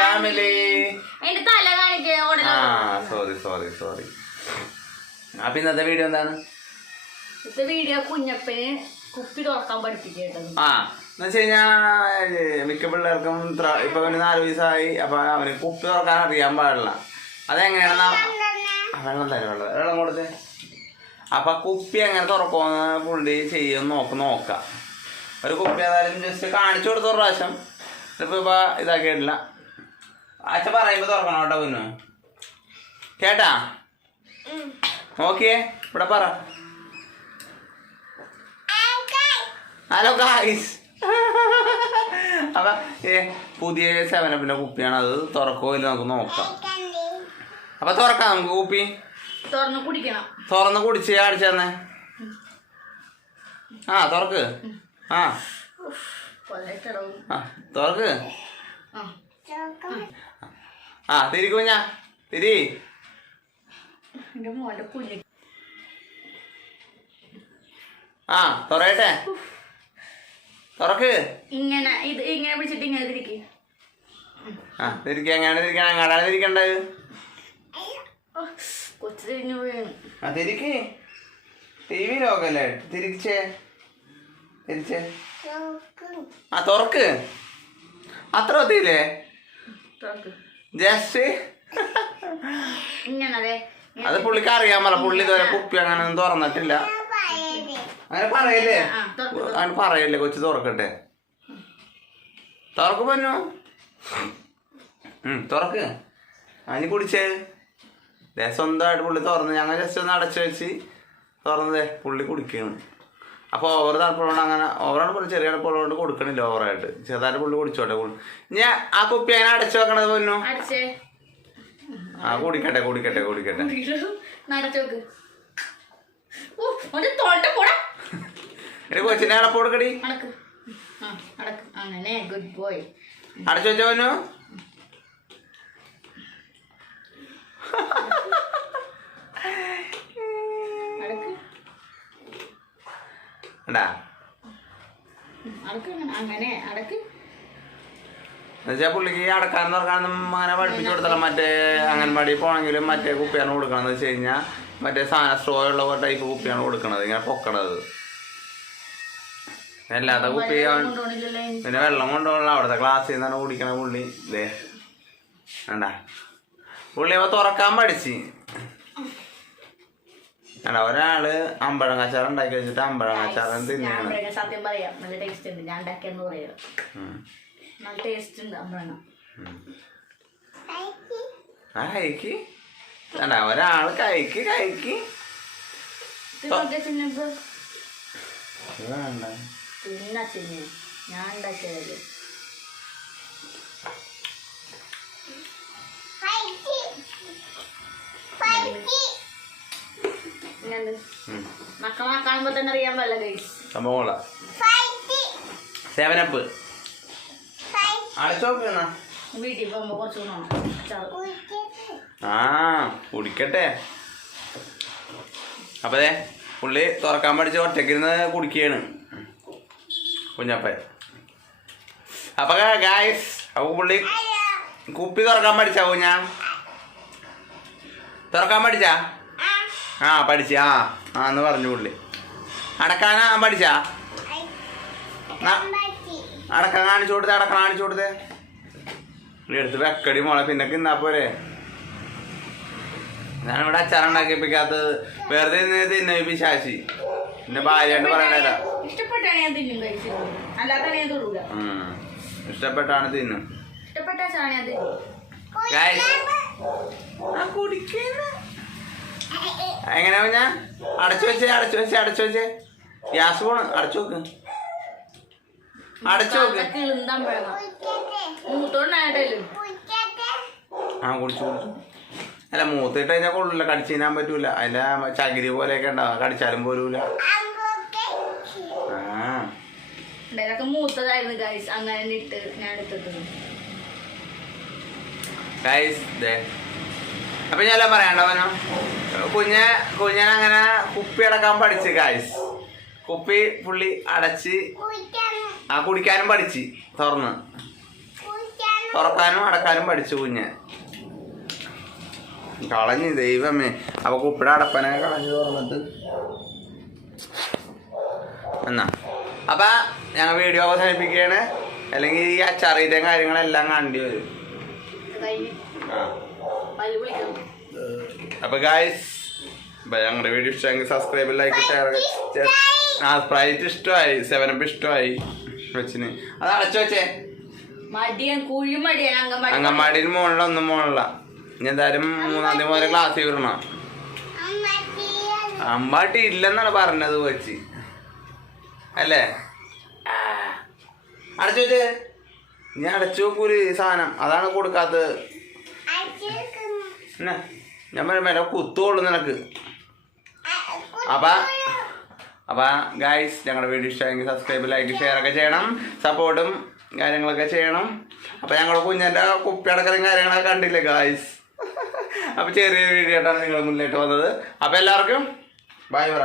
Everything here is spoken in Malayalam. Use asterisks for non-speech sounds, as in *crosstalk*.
ഫാമിലി ആ സോറി സോറി സോറി അപ്പൊ ഇന്നത്തെ വീഡിയോ എന്താണ്? ഇന്നത്തെ വീഡിയോ കുഞ്ഞപ്പന് കുപ്പി തുറക്കാൻ പഠിപ്പിക്കേണ്ടത് ആ എന്ന് വെച്ച് കഴിഞ്ഞാ മിക്ക പിള്ളേർക്കും ഇപ്പൊ അവന് നാല് വയസ്സായി അപ്പൊ അവന് കുപ്പി തുറക്കാൻ അറിയാൻ പാടില്ല. അതെങ്ങനെയാണ് വെള്ളം തരാം വെള്ളം. വെള്ളം കൊടുത്തേ. അപ്പൊ കുപ്പി എങ്ങനെ തുറക്കുമെന്ന് പുള്ളി ചെയ്യും നോക്ക് നോക്കാം. ഒരു കുപ്പി ഏതായാലും ജസ്റ്റ് കാണിച്ചു കൊടുത്ത ഒരു പ്രാവശ്യം. ഇപ്പൊ ഇപ്പൊ ഇതാക്കിയിട്ടില്ല. അച്ഛ പറയുമ്പോ തുറക്കണം കേട്ടോ കുഞ്ഞു. കേട്ടാ? നോക്കിയേ ഇവിടെ പറ. ഹലോ ഗായ്സ് അപ്പൊ ഏ പുതിയ സെവനപ്പിന്റെ കുപ്പിയാണ് അത് തുറക്കോ ഇല്ല നമുക്ക് നോക്കാം. അപ്പൊ തുറക്കാം നമുക്ക് കുപ്പി. തുറന്ന് കുടിക്കണം. തുറന്ന് കുടിച്ച് അടിച്ചു തന്നെ ആ തുറക്ക്. ആ. തുറക്ക്. ആ. തിരി ഞാൻ തിരി. ആ തുറയട്ടെ. തുറക്ക്. ഇങ്ങനെ ഇത് ഇങ്ങനെ പിടിച്ചിട്ട് ഇങ്ങനെ തിരിക്ക്. ആ തിരിക്കുക എങ്ങനെ തിരിക്കണം? അങ്ങാടാണ് തിരിക്കണ്ടത് കൊച്ചു തിരിഞ്ഞു പോയി. ആ തിരിക്ക്. ടി വി ലോകല്ലേ? തിരിച്ചേ. തിരിച്ചേ? ആ തുറക്ക്. അത്ര ഒത്തിയില്ലേ ജസ്റ്റ്. അതെ പുള്ളിക്ക് അറിയാൻ പറ പുള്ളി ഇതുവരെ കുപ്പി അങ്ങനെ ഒന്നും തുറന്നിട്ടില്ല. അങ്ങനെ പറയല്ലേ? അങ്ങനെ പറയല്ലേ കൊച്ചു തുറക്കട്ടെ. തുറക്ക് പറഞ്ഞു തുറക്ക്. അതിന് കുടിച്ചേ. ദേ സ്വന്തമായിട്ട് പുള്ളി തുറന്ന്. ഞങ്ങൾ ജസ്റ്റ് ഒന്ന് അടച്ചു വെച്ച് തുറന്നതേ പുള്ളി കുടിക്കുകയാണ് അപ്പോൾ ഓവർ തണുപ്പുള്ളതുകൊണ്ട് അങ്ങനെ ഓവറാണ് പുള്ളി ചെറിയ തണുപ്പുള്ളതുകൊണ്ട് കൊടുക്കണില്ല ഓവറായിട്ട് ചെറുതായിട്ട് പുള്ളി കുടിച്ചോട്ടെ ഞാൻ ആ കുപ്പി അങ്ങനെ അടച്ചു വെക്കണത് പൊന്നു? അടിച്ചേ. ആ കുടിക്കട്ടെ കുടിക്കട്ടെ കുടിക്കട്ടെ. എന്റെ കൊച്ചിനെ അടപ്പ് കൊടുക്കടി. അങ്ങനെ ഗുഡ് ബോയ് അടച്ചു വെച്ചോ പൊന്നു അടക്ക് ഉണ്ടാ അടക്ക് അങ്ങനെ അങ്ങനെ അടക്ക് എന്നുവെച്ചാൽ പുള്ളിക്ക് അടക്കാന്ന് തുറക്കാനും അങ്ങനെ പഠിപ്പിച്ചു കൊടുത്തല്ലോ മറ്റേ അംഗൻവാടി പോണെങ്കിലും മറ്റേ കുപ്പിയാണ് കൊടുക്കണത് എന്ന് വെച്ച് കഴിഞ്ഞാൽ മറ്റേ സാധന സ്ട്രോ ഉള്ള ടൈപ്പ് കുപ്പിയാണ് കൊടുക്കണത്. ഇങ്ങനെ പൊക്കണത്. അല്ലാത്ത കുപ്പി പിന്നെ വെള്ളം കൊണ്ടുപോകണം അവിടുത്തെ ക്ലാസ്സിൽ നിന്നാണ് കുടിക്കണ പുള്ളി. ഇതേ വേണ്ട പുള്ളി അപ്പൊ തുറക്കാൻ പഠിച്ച്. അല്ല ഒരാൾ അമ്പഴം കച്ചാറ് ഉണ്ടാക്കി വെച്ചിട്ട് അമ്പഴം തിന്നെയാണ് പറയുന്നത് സത്യം പറയാം നല്ല ടേസ്റ്റ് ഉണ്ട്. ഞാൻ ഉണ്ടാക്കിയെന്ന് പറയാം. നല്ല ടേസ്റ്റ് ഉണ്ട് അമ്പഴം ആ കഴിക്ക് അല്ല ഒരാൾ കഴിക്ക് കഴിക്ക് വേണ്ട. പിന്നെ ചിന്ന ഞാൻ ഉണ്ടാക്കിയതല്ലേ ഇങ്ങനെ ഉം. മക്കളെ കാണുമ്പോ തന്നെ അറിയാൻ പാടില്ല ഗൈസ് സംഭവമുള്ള സേവനപ്പ് അടച്ചു നോക്കുന്ന വീട്ടിൽ പോകുമ്പോ കുറച്ച് ഗുണമാണ് അച്ചാറ്. ആ കുടിക്കട്ടെ. അപ്പൊ ദേ പുള്ളി തുറക്കാൻ പഠിച്ച ഒറ്റക്കിരുന്ന് കുടിക്കുകയാണ്. കുഞ്ഞപ്പൻ. അപ്പൊ ഗായ്സ് അപ്പൊ പുള്ളി കുപ്പി തുറക്കാൻ പഠിച്ചാ കുഞ്ഞാ? തുറക്കാൻ പഠിച്ചാ? ആ പഠിച്ച ആ ആ എന്ന് പറഞ്ഞു പുള്ളി. അടക്കാനാ പഠിച്ചാ? ന- അടക്കം കാണിച്ചു കൊടുത്തേ അടക്കം കാണിച്ചു കൊടുത്തേ. എടുത്ത് വെക്കടി മോളെ പിന്നെ തിന്നാ പോരെ? ഞാനിവിടെ അച്ചാറുണ്ടാക്കിയപ്പിക്കാത്തത് വെറുതെ നിന്ന് തിന്നു പിശാശി. പിന്നെ ഭാര്യയായിട്ട് പറയണല്ല ഇഷ്ടപ്പെട്ടാണ് തിന്നും ഇഷ്ടപ്പെട്ട എങ്ങനെയാ അടച്ചു വെച്ചേ അടച്ചു വെച്ചേ അടച്ചു വെച്ചേ. ഗ്യാസ് പോണ് അടച്ചു നോക്ക് അടച്ചു വെക്ക്. ആ കുടിച്ചു കുടിച്ചു അല്ല മൂത്തിട്ട് കഴിഞ്ഞാൽ കൊള്ളില്ല കടിച്ചു തിന്നാൻ പറ്റൂല. അതിന്റെ ചകിരി പോലെയൊക്കെ ഉണ്ടാവും. കടിച്ചാലും പോരൂല. ആ. മൂത്തതായിരുന്നു ഗൈസ് അങ്ങനെ ഇട്ട് ഞാൻ എടുത്തിട്ടുണ്ട് ഗൈസ് ദേ. അപ്പൊ ഞാൻ പറയാണ്ടവനോ കുഞ്ഞ കുഞ്ഞൻ അങ്ങനെ കുപ്പി അടക്കാൻ പഠിച്ച് ഗൈസ് കുപ്പി പുള്ളി അടച്ച് ആ കുടിക്കാനും പഠിച്ച് തുറന്ന്. തുറക്കാനും അടക്കാനും പഠിച്ചു കുഞ്ഞ്. കളഞ്ഞ് ദൈവമേ. അപ്പൊ കുപ്പിടെ അടപ്പനൊക്കെ കളഞ്ഞു തുറന്നിട്ട്. എന്നാ. അപ്പൊ ഞങ്ങൾ വീഡിയോ അവസാനിപ്പിക്കുകയാണ്. അല്ലെങ്കിൽ ഈ അച്ചറിയത്തെ കാര്യങ്ങളെല്ലാം കണ്ടി വരും ആ. അപ്പൊ ഗായ്സ് ഞങ്ങളുടെ വീഡിയോ ഇഷ്ടമെങ്കിൽ സബ്സ്ക്രൈബ് ലൈക്ക് ഷെയർ ആ സ്പ്രൈറ്റ് ഇഷ്ടമായി സെവനപ്പ് ഇഷ്ടമായി വെച്ചിന് അത് അടച്ചു വെച്ചേ അങ്കമാടിയിൽ മുകളിൽ ഒന്നും മുകളില ഇനി എന്തായാലും മൂന്നാം തീയതി മുതൽ ക്ലാസ് വിടണം അമ്പാട്ടി ഇല്ലെന്നാണ് പറഞ്ഞത് വെച്ച് അല്ലേ. അടച്ചു വെച്ചേ നീ അടച്ചു നോക്കൂര് സാധനം അതാണ് കൊടുക്കാത്തത് എന്നാ ഞാൻ പറയുമ്പോ കുത്തുകൊള്ളു നിനക്ക്. അപ്പാ അപ്പൊ ഗായ്സ് ഞങ്ങളുടെ വീഡിയോ ഇഷ്ടമെങ്കിൽ സബ്സ്ക്രൈബ് ലൈക്ക് ഷെയർ ഒക്കെ ചെയ്യണം. സപ്പോർട്ടും കാര്യങ്ങളൊക്കെ ചെയ്യണം. അപ്പൊ ഞങ്ങളുടെ കുഞ്ഞിന്റെ കുപ്പിയടക്കലും കാര്യങ്ങളൊക്കെ കണ്ടില്ലേ ഗായ്സ് *laughs* അപ്പൊ ചെറിയ വീഡിയോ ആയിട്ടാണ് നിങ്ങൾ മുന്നിലേക്ക് വന്നത്. അപ്പൊ എല്ലാവർക്കും ബൈ പറ.